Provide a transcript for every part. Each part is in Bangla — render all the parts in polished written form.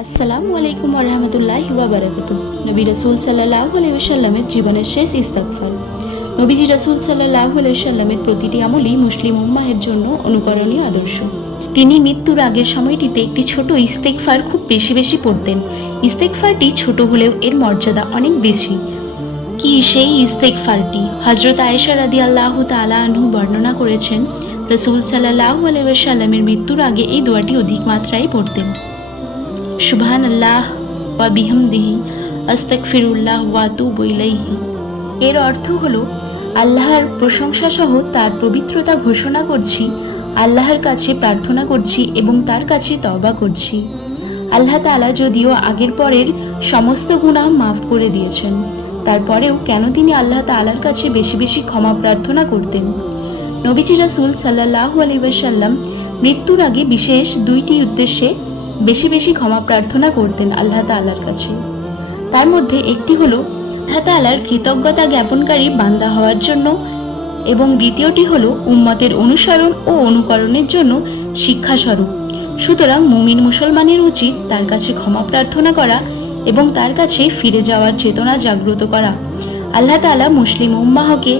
আসসালামু আলাইকুম ওরহামতুল্লাহি ওয়া বারাকাতুহু। নবী রাসূল সাল্লাল্লাহু আলাইহি ওয়াসাল্লামের জীবনের শেষ ইস্তিগফার। নবীজি রাসূল সাল্লাল্লাহু আলাইহি ওয়াসাল্লামের প্রতিটি আমলই মুসলিম উম্মাহের জন্য অনুকরণীয় আদর্শ। তিনি মৃত্যুর আগের সময়টিতে একটি ছোট ইস্তিগফার খুব বেশি বেশি পড়তেন। ইস্তিগফারটি ছোট হলেও এর মর্যাদা অনেক বেশি। কি সেই ইস্তিগফারটি? হযরত আয়েশা রাদিয়াল্লাহু তাআলা আনহু বর্ণনা করেছেন, রাসূল সাল্লাল্লাহু আলাইহি ওয়াসাল্লামের মৃত্যুর আগে এই দোয়াটি অধিক মাত্রায় পড়তেন। সুবহানাল্লাহ ওয়া বিহামদিহি আস্তাগফিরুল্লাহ ওয়া আতুবু ইলাইহি। এর অর্থ হলো, আল্লাহর প্রশংসা সহ তার পবিত্রতা ঘোষণা করছি, আল্লাহর কাছে প্রার্থনা করছি এবং তার কাছে তওবা করছি। আল্লাহ তাআলা যদিও আগের পরের সমস্ত গুনাহ মাফ করে দিয়েছেন, তারপরেও কেন তিনি আল্লাহ তাআলার কাছে বেশি বেশি ক্ষমা প্রার্থনা করতেন? নবীজি রাসূল সাল্লাল্লাহু আলাইহি ওয়াসাল্লাম মৃত্যুর আগে বিশেষ দুইটি উদ্দেশ্যে বেশি বেশি ক্ষমা প্রার্থনা করতেন আল্লাহ তাআলার কাছে। তার মধ্যে একটি হলো আল্লাহ তাআলার কৃতজ্ঞতা জ্ঞাপনকারী বান্দা হওয়ার জন্য, এবং দ্বিতীয়টি হলো উম্মতের অনুসরণ ও অনুকরণের জন্য শিক্ষাস্বরূপ। সুতরাং মুমিন মুসলমানের উচিত তার কাছে ক্ষমা প্রার্থনা করা এবং তার কাছে ফিরে যাওয়ার চেতনা জাগ্রত করা। আল্লাহ তাআলা মুসলিম উম্মাহকে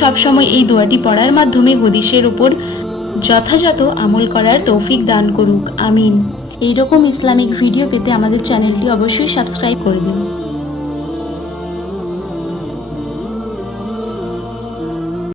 সবসময় এই দোয়াটি পড়ার মাধ্যমে হাদিসের উপর যথাযথ আমল করার তৌফিক দান করুক, আমিন। এইরকম ইসলামিক ভিডিও পেতে আমাদের চ্যানেলটি অবশ্যই সাবস্ক্রাইব করবেন।